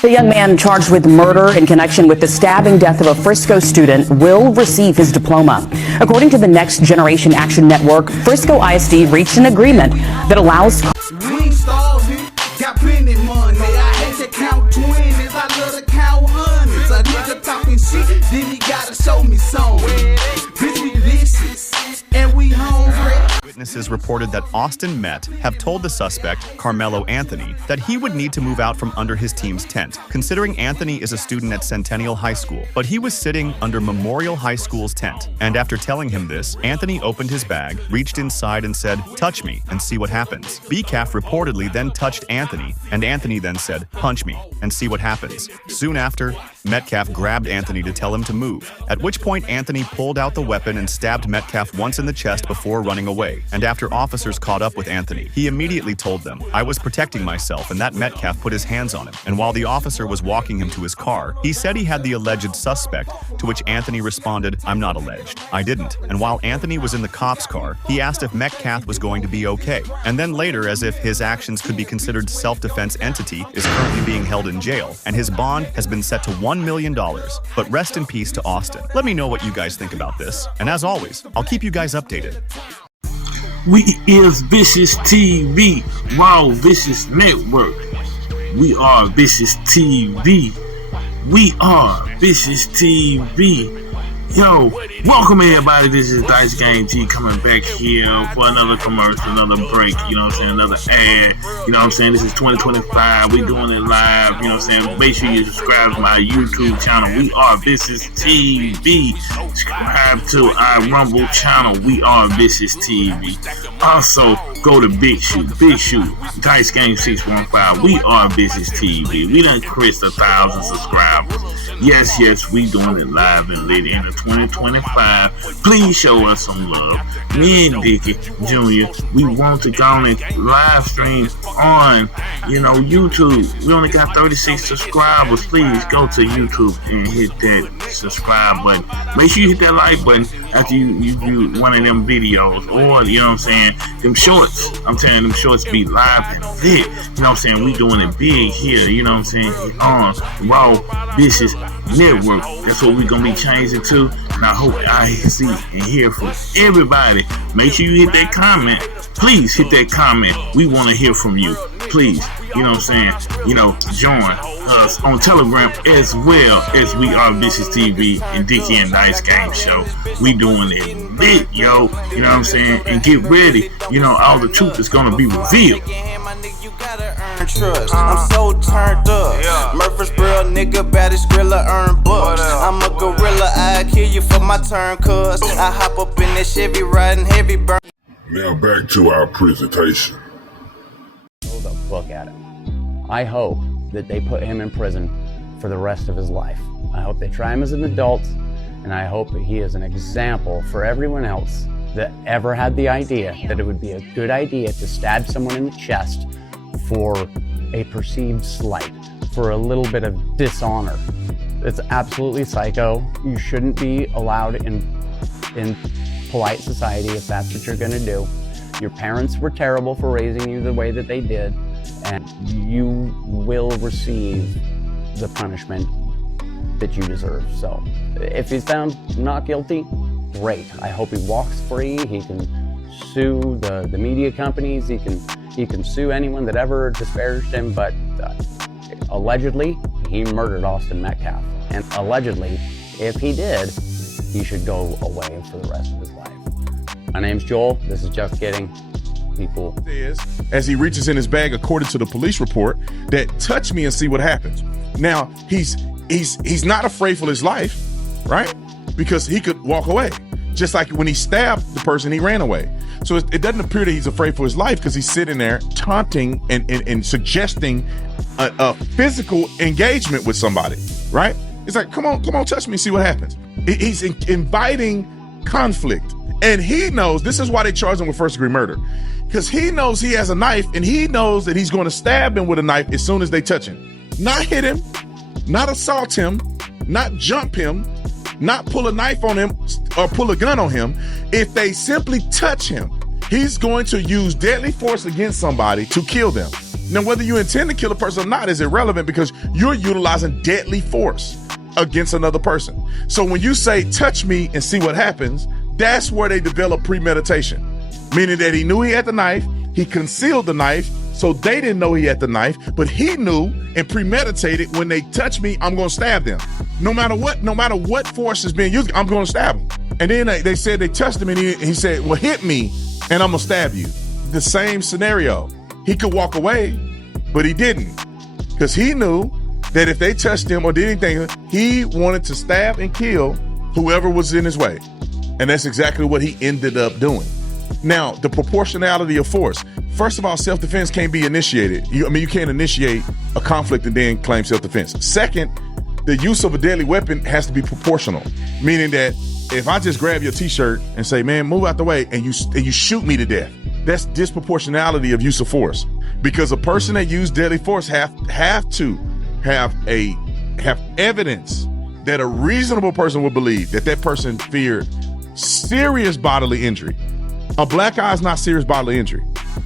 The young man charged with murder in connection with the stabbing death of a Frisco student will receive his diploma. According to the Next Generation Action Network, Frisco ISD reached an agreement that allows... We ain't starving, got plenty money. I hate to count 20s, I love to count hundreds. A nigga talking shit, then he gotta show me some. Bitch, we vicious, and we hungry. Witnesses reported that Austin Met have told the suspect, Carmelo Anthony, that he would need to move out from under his team's tent, considering Anthony is a student at Centennial High School. But he was sitting under Memorial High School's tent. And after telling him this, Anthony opened his bag, reached inside and said, "Touch me and see what happens." BCAF reportedly then touched Anthony, and Anthony then said, "Punch me and see what happens." Soon after, Metcalf grabbed Anthony to tell him to move, at which point Anthony pulled out the weapon and stabbed Metcalf once in the chest before running away. And after officers caught up with Anthony, he immediately told them, "I was protecting myself," and that Metcalf put his hands on him. And while the officer was walking him to his car, he said he had the alleged suspect, to which Anthony responded, "I'm not alleged. I didn't." And while Anthony was in the cop's car, he asked if Metcalf was going to be okay. And then later, as if his actions could be considered self-defense entity, is currently being held in jail, and his bond has been set to $1 million. But rest in peace to Austin. Let me know what you guys think about this. And as always, I'll keep you guys updated. We is VishusTv, Wow Vicious Network. We are VishusTv. We are VishusTv. Yo, welcome everybody. This is Dice Game G coming back here for another commercial, another break, you know what I'm saying, another ad, you know what I'm saying. This is 2025. We doing it live, you know what I'm saying. Make sure you subscribe to my YouTube channel. We are VishusTv. Subscribe to our Rumble channel. We are VishusTv. Also, go to Big Shoot, Dice Game 615. We are VishusTv. We done crossed 1,000 subscribers. Yes, we doing it live and lit in 2025. Please show us some love. Me and Dickie Jr., we want to go on and live stream on, YouTube. We only got 36 subscribers. Please go to YouTube and hit that subscribe button. Make sure you hit that like button after you view one of them videos, or, you know what I'm saying, them shorts. I'm telling them shorts be live and lit. You know what I'm saying? We doing it big here, you know what I'm saying, on Raw Vicious Network. That's what we're gonna be changing to, and I hope I see and hear from everybody. Make sure you hit that comment. Please hit that comment. We want to hear from you. Please, you know what I'm saying, join us on Telegram as well as We Are VishusTv and Dickie and Dice Game Show. We doing it big, yo, you know what I'm saying, and get ready, all the truth is gonna be revealed. Trust. I'm so turned up. Murfreesboro nigga, baddest griller, earn bucks. I'm a gorilla, I kill you for my turn, cuz I hop up in that Chevy riding heavy burn. Now back to our presentation. Hold up, look at him. I hope that they put him in prison for the rest of his life. I hope they try him as an adult, and I hope that he is an example for everyone else that ever had the idea that it would be a good idea to stab someone in the chest for a perceived slight, for a little bit of dishonor. It's absolutely psycho. You shouldn't be allowed in polite society if that's what you're gonna do. Your parents were terrible for raising you the way that they did, and you will receive the punishment that you deserve. So if he's found not guilty, great. I hope he walks free. He can sue the media companies. He can sue anyone that ever disparaged him, but allegedly, he murdered Austin Metcalf. And allegedly, if he did, he should go away for the rest of his life. My name's Joel. This is Just Kidding. Be cool. As he reaches in his bag, according to the police report, that touch me and see what happens. Now, he's not afraid for his life, right? Because he could walk away. Just like when he stabbed the person, he ran away. So it doesn't appear that he's afraid for his life, because he's sitting there taunting and suggesting a physical engagement with somebody, right? It's like, come on, touch me, see what happens. He's inviting conflict. And he knows, this is why they charged him with first-degree murder, because he knows he has a knife, and he knows that he's going to stab him with a knife as soon as they touch him. Not hit him, not assault him, not jump him, not pull a knife on him or pull a gun on him. If they simply touch him, He's going to use deadly force against somebody to kill them. Now, whether you intend to kill a person or not is irrelevant because you're utilizing deadly force against another person. So when you say, touch me and see what happens, that's where they develop premeditation, meaning that he knew he had the knife, he concealed the knife, so they didn't know he had the knife, but he knew and premeditated, when they touch me, I'm going to stab them. No matter what force is being used, I'm going to stab them. And then they said they touched him and he said, well, hit me and I'm going to stab you. The same scenario. He could walk away, but he didn't, because he knew that if they touched him or did anything, he wanted to stab and kill whoever was in his way. And that's exactly what he ended up doing. Now, the proportionality of force. First of all, self-defense can't be initiated. You can't initiate a conflict and then claim self-defense. Second, the use of a deadly weapon has to be proportional, meaning that if I just grab your t-shirt and say, man, move out the way, and you shoot me to death, that's disproportionality of use of force. Because a person that used deadly force have to have evidence that a reasonable person would believe that that person feared serious bodily injury. A black eye is not serious bodily injury.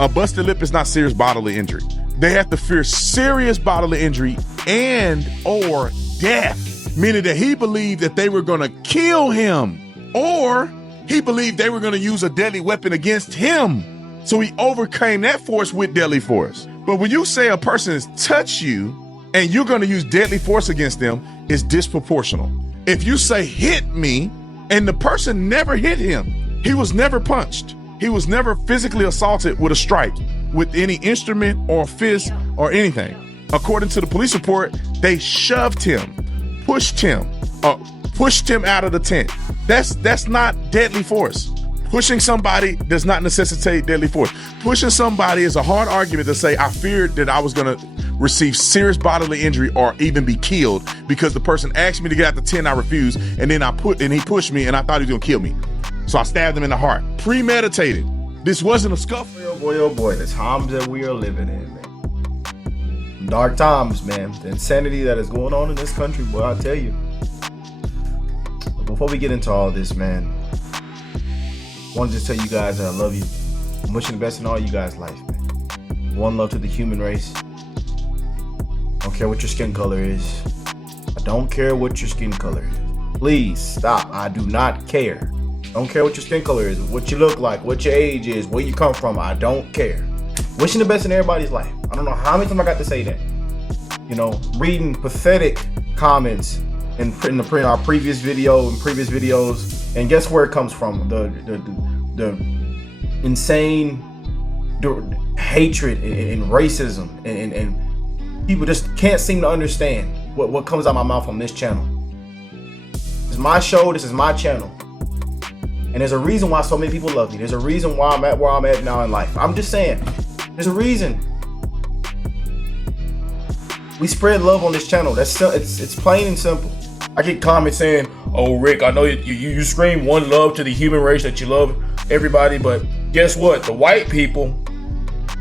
A busted lip is not serious bodily injury. They have to fear serious bodily injury and or death, meaning that he believed that they were going to kill him, or he believed they were going to use a deadly weapon against him. So he overcame that force with deadly force. But when you say a person has touched you and you're going to use deadly force against them, it's disproportional. If you say hit me and the person never hit him, he was never punched, he was never physically assaulted with a strike, with any instrument or fist or anything. According to the police report, they shoved him, pushed him out of the tent. That's not deadly force. Pushing somebody does not necessitate deadly force. Pushing somebody is a hard argument to say, I feared that I was going to receive serious bodily injury or even be killed because the person asked me to get out the tent, I refused, and then he pushed me and I thought he was going to kill me. So I stabbed him in the heart. Premeditated. This wasn't a scuffle. Oh boy, the times that we are living in, man. Dark times, man. The insanity that is going on in this country, boy, I tell you. But before we get into all this, man, I want to just tell you guys that I love you. I'm wishing the best in all you guys' life, man. One love to the human race. I don't care what your skin color is. I don't care what your skin color is. Please stop. I do not care. I don't care what your skin color is, what you look like, what your age is, where you come from. I don't care. Wishing the best in everybody's life. I don't know how many times I got to say that. You know, reading pathetic comments in our previous video and previous videos, and guess where it comes from? The insane hatred and racism, and people just can't seem to understand what comes out of my mouth on this channel. This is my show. This is my channel. And there's a reason why so many people love me. There's a reason why I'm at where I'm at now in life. I'm just saying, there's a reason. We spread love on this channel. It's plain and simple. I get comments saying, "Oh, Rick, I know you scream one love to the human race, that you love everybody, but guess what? The white people,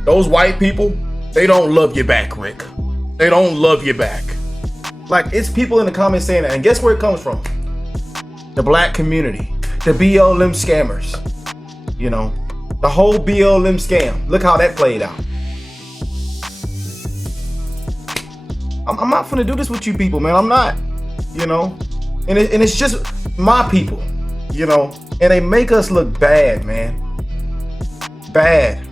those white people, they don't love you back, Rick. They don't love you back." Like, it's people in the comments saying that, and guess where it comes from? The black community. The BLM scammers, you know, the whole BLM scam. Look how that played out. I'm not finna do this with you people, man. I'm not, you know, and it's just my people, you know, and they make us look bad, man, bad.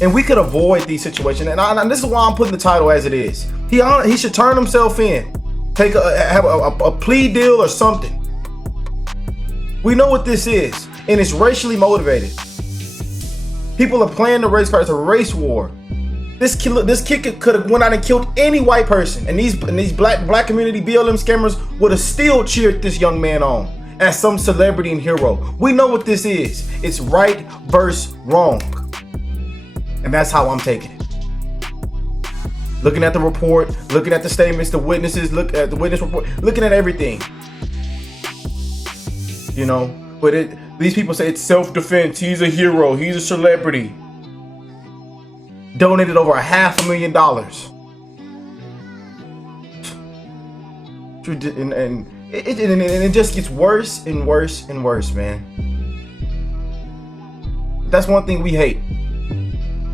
And we could avoid these situations, and this is why I'm putting the title as it is. He should turn himself in, have a plea deal or something. We know what this is, and it's racially motivated. People are playing the race card. It's a race war. This kid could have went out and killed any white person, and these black community BLM scammers would have still cheered this young man on as some celebrity and hero. We know what this is. It's right versus wrong, and that's how I'm taking it. Looking at the report, looking at the statements, the witnesses, look at the witness report, looking at everything. You know, but these people say it's self-defense. He's a hero. He's a celebrity. Donated over $500,000. And it just gets worse and worse and worse, man. that's one thing we hate.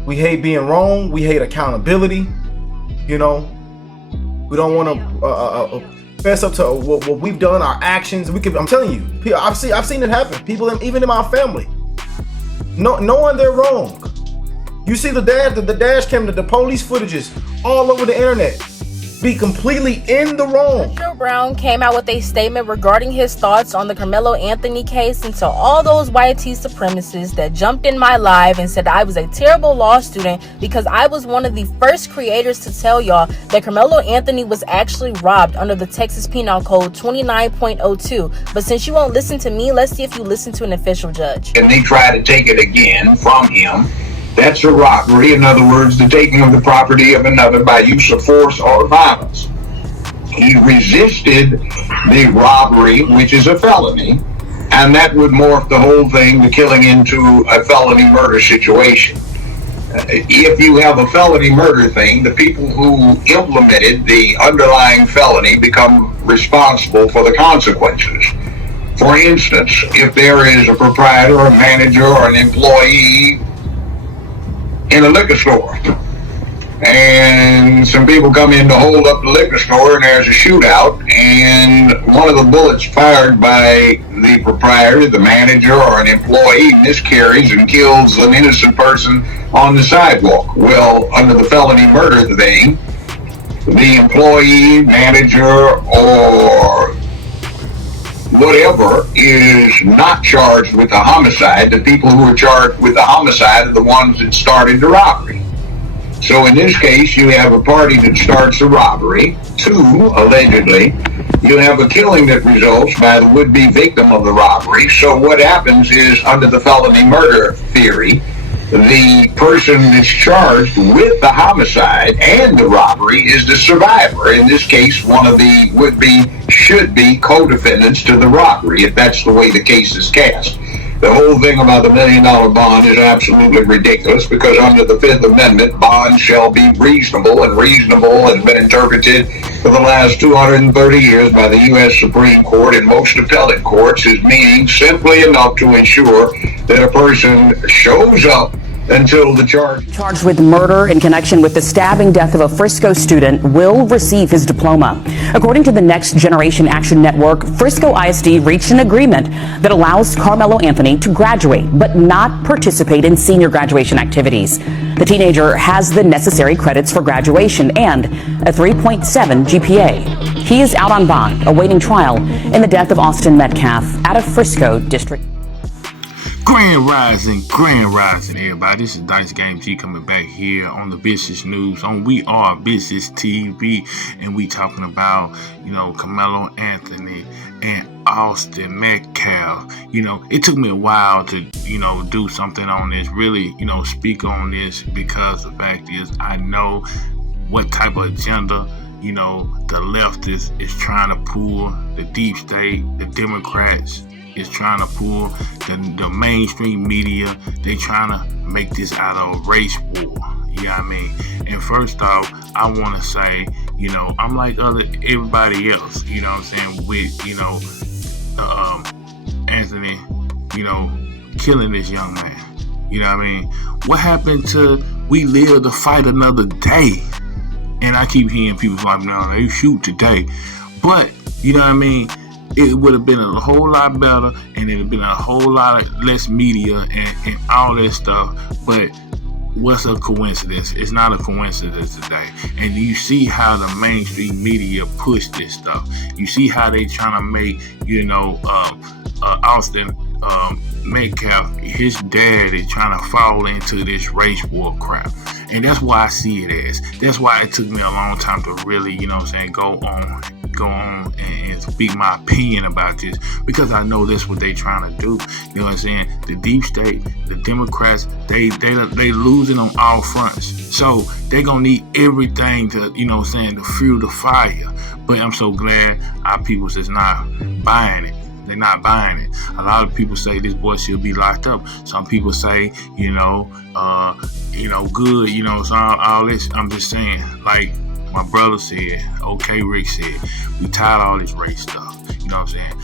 We hate being wrong. We hate accountability. You know, we don't want to fess up to what we've done, our actions. I'm telling you, I've seen it happen. People, even in my family, knowing they're wrong. You see the dash cam, the police footages all over the internet. Be completely in the wrong. Joe Brown came out with a statement regarding his thoughts on the Carmelo Anthony case, and to all those YT supremacists that jumped in my live and said I was a terrible law student because I was one of the first creators to tell y'all that Carmelo Anthony was actually robbed under the Texas Penal Code 29.02. But since you won't listen to me, let's see if you listen to an official judge. And they try to take it again from him. That's a robbery. In other words, the taking of the property of another by use of force or violence. He resisted the robbery, which is a felony, and that would morph the whole thing, the killing, into a felony murder situation. If you have a felony murder thing, the people who implemented the underlying felony become responsible for the consequences. For instance, if there is a proprietor, a manager, or an employee in a liquor store, and some people come in to hold up the liquor store, and there's a shootout, and one of the bullets fired by the proprietor, the manager, or an employee miscarries and kills an innocent person on the sidewalk. Well, under the felony murder thing, the employee, manager, or whatever is not charged with the homicide. The people who are charged with the homicide are the ones that started the robbery. So in this case, you have a party that starts the robbery. 2, allegedly, you have a killing that results by the would-be victim of the robbery. So what happens is, under the felony murder theory, the person that's charged with the homicide and the robbery is the survivor. In this case, one of the would-be, should-be co-defendants to the robbery, if that's the way the case is cast. The whole thing about the $1 million bond is absolutely ridiculous, because under the 5th Amendment, bonds shall be reasonable, and reasonable has been interpreted for the last 230 years by the U.S. Supreme Court and most appellate courts as meaning simply enough to ensure that a person shows up until the charged with murder in connection with the stabbing death of a Frisco student will receive his diploma. According to the Next Generation Action Network, Frisco ISD reached an agreement that allows Carmelo Anthony to graduate but not participate in senior graduation activities. The teenager has the necessary credits for graduation and a 3.7 GPA. He is out on bond, awaiting trial in the death of Austin Metcalf out of Frisco District. Grand Rising, everybody. This is Dice Game G coming back here on the Vicious News on We Are VishusTv, and we talking about, Carmelo Anthony and Austin Metcalf. It took me a while to, do something on this, really, speak on this, because the fact is, I know what type of agenda, the left is trying to pull, the deep state, the Democrats is trying to pull, the mainstream media. They trying to make this out of a race war. You know what I mean? And first off, I want to say, I'm like everybody else, you know what I'm saying, with, Anthony, killing this young man. You know what I mean? What happened to we live to fight another day? And I keep hearing people like, no, they shoot today. But, you know what I mean? It would have been a whole lot better, and it would have been a whole lot less media and all that stuff. But what's a coincidence? It's not a coincidence today. And you see how the mainstream media push this stuff. You see how they trying to make, Austin Metcalf, his dad is trying to fall into this race war crap. And that's why I see it as. That's why it took me a long time to really, go on and speak my opinion about this, because I know that's what they trying to do. You know what I'm saying? The deep state, the Democrats, they losing on all fronts. So they gonna need everything to, to fuel the fire. But I'm so glad our people is not buying it. They're not buying it. A lot of people say this boy should be locked up. Some people say, good, so all this. I'm just saying, like my brother said, okay, Rick said, we tired of all this race stuff. You know what I'm saying?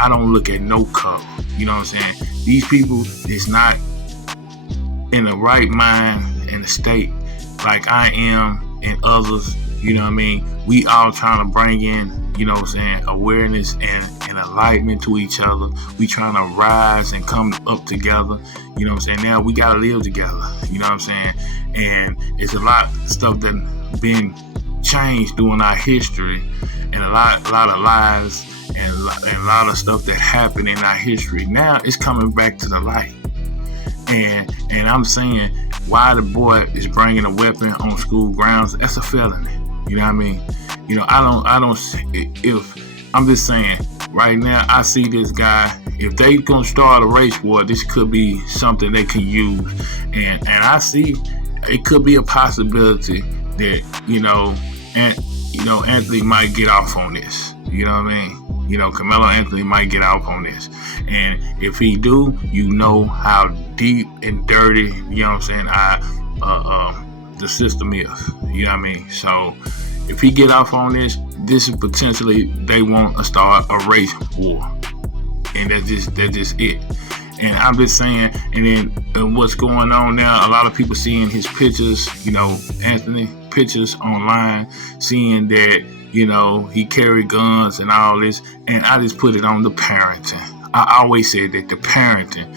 I don't look at no color. You know what I'm saying? These people, it's not in the right mind and state like I am and others, you know what I mean? We all trying to bring in, you know what I'm saying, awareness and enlightenment to each other. We trying to rise and come up together, you know what I'm saying? Now we got to live together, you know what I'm saying? And it's a lot of stuff that been changed during our history, and a lot of lies and a lot of stuff that happened in our history. Now it's coming back to the light. And I'm saying, why the boy is bringing a weapon on school grounds, that's a felony. You know what I mean? You know, I'm just saying, right now, I see this guy, if they gonna start a race war, this could be something they can use. And I see it could be a possibility that, Anthony might get off on this. You know what I mean? Carmelo Anthony might get off on this. And if he do, you know how deep and dirty, you know what I'm saying, the system is. You know what I mean? So if he get off on this is potentially they want to start a race war. And that's just it. And I'm just saying, and then what's going on now, a lot of people seeing his pictures, Anthony pictures online, seeing that, he carried guns and all this, and I just put it on the parenting. I always said that the parenting,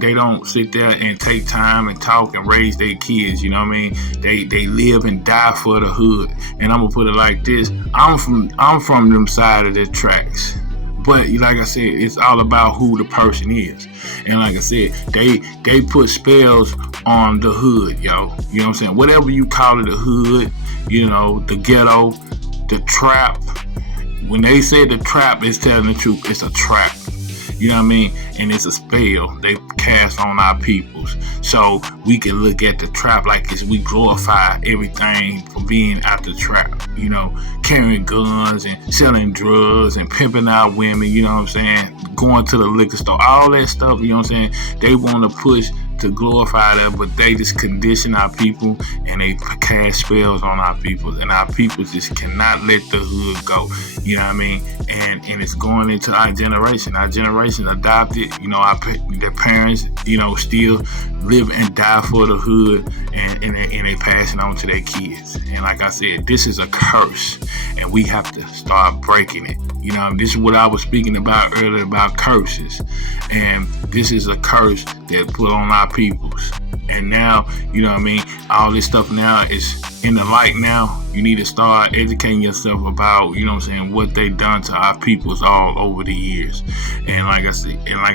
they don't sit there and take time and talk and raise their kids, you know what I mean? They live and die for the hood. And I'm gonna put it like this, I'm from them side of the tracks. But like I said, it's all about who the person is. And like I said, they put spells on the hood, yo. You know what I'm saying? Whatever you call it, the hood, the ghetto, the trap. When they say the trap, it's telling the truth. It's a trap. You know what I mean? And it's a spell they cast on our peoples. So we can look at the trap like we glorify everything for being out the trap. Carrying guns and selling drugs and pimping out women, you know what I'm saying? Going to the liquor store, all that stuff, you know what I'm saying? They want to push to glorify that, but they just condition our people and they cast spells on our people, and our people just cannot let the hood go. You know what I mean? And it's going into our generation. Our generation adopted, their parents, still live and die for the hood, and they pass it on to their kids. And like I said, this is a curse, and we have to start breaking it. This is what I was speaking about earlier about curses. And this is a curse that put on our peoples. And now, all this stuff now is in the light now. You need to start educating yourself about, what they done to our peoples all over the years. And like I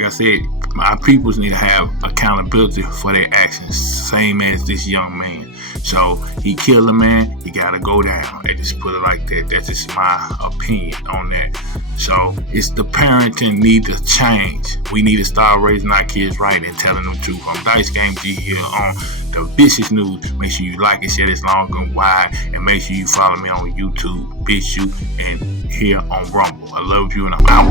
said, our peoples need to have accountability for their actions, same as this young man. So he killed a man, he gotta go down. I just put it like that. That's just my opinion on that. So it's the parenting need to change. We need to start raising our kids right and telling them the truth. I'm Dice Game G here on the Vicious News. Make sure you like and share this long and wide, and make sure you follow me on YouTube, Bishu, and here on Rumble. I love you, and I'm out.